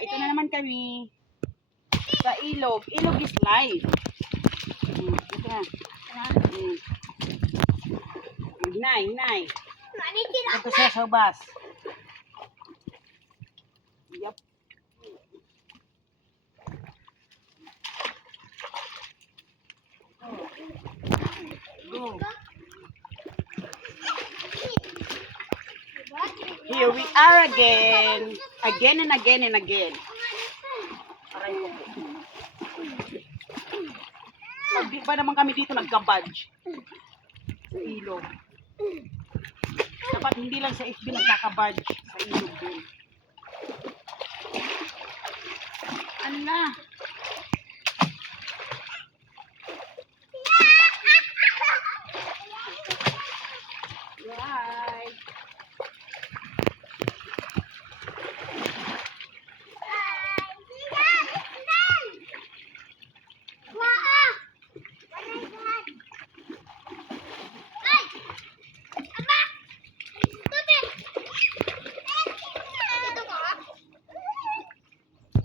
ito na naman kami sa ilog. Ilog is life. Ito na. Hinay. Ito siya sa bus. Yup. Go. Here we are again. Again and again and again. Aray ko. Pag di ba naman kami dito nagka-badge sa ilog. Dapat hindi lang sa FB nagkaka-badge sa ilog din. Ano na?